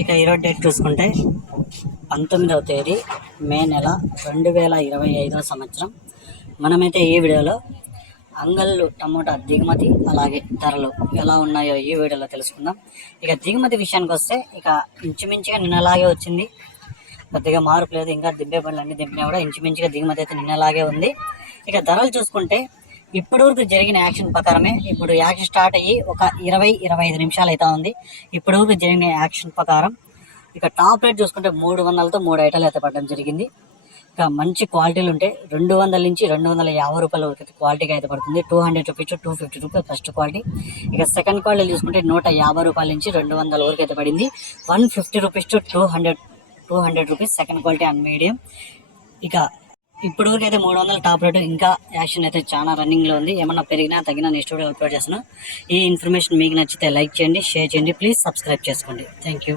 ఇక ఈరోజు డేట్ చూసుకుంటే పంతొమ్మిదవ తేదీ మే నెల రెండు వేల ఇరవై ఐదవ సంవత్సరం. మనమైతే ఈ వీడియోలో అంగళ్ళు టమోటా దిగుమతి అలాగే ధరలు ఎలా ఉన్నాయో ఈ వీడియోలో తెలుసుకుందాం. ఇక దిగుమతి విషయానికి వస్తే ఇక ఇంచుమించుగా నిన్నలాగే వచ్చింది. పెద్దగా మార్పు లేదు ఇంకా దిబ్బే పనులు అన్ని దింపినా కూడా ఇంచుమించుగా దిగుమతి అయితే నిన్నలాగే ఉంది. ఇక ధరలు చూసుకుంటే ఇప్పటి వరకు జరిగిన యాక్షన్ ప్రకారమే ఇప్పుడు యాక్షన్ స్టార్ట్ అయ్యి ఒక ఇరవై ఇరవై ఐదు నిమిషాలు అయితే ఉంది. ఇప్పటి వరకు జరిగిన యాక్షన్ ప్రకారం ఇక టాప్ రేట్ చూసుకుంటే మూడు వందలతో మూడు ఐటాలు అయితే పడడం జరిగింది. ఇక మంచి క్వాలిటీలు ఉంటే రెండు వందల నుంచి రెండు వందల యాభై రూపాయల వరకు క్వాలిటీగా అయితే పడుతుంది. Two hundred rupees two fifty rupees first quality. ఇక సెకండ్ క్వాలిటీ చూసుకుంటే నూట యాభై రూపాయల నుంచి రెండు వందల వరకు అయితే పడింది. One fifty rupees to two hundred two hundred rupees second quality and medium. ఇక ఇప్పుడు వరకు అయితే మూడు వందల టాప్ రేటు ఇంకా యాక్షన్ అయితే చాలా రన్నింగ్లో ఉంది. ఏమన్నా పెరిగినా తగిన నెక్స్ట్ వీడియో అప్లోడ్ చేస్తున్నాను ఈ ఇన్ఫర్మేషన్ మీకు నచ్చితే లైక్ చేయండి షేర్ చేయండి ప్లీజ్ సబ్స్క్రైబ్ చేసుకోండి. Thank you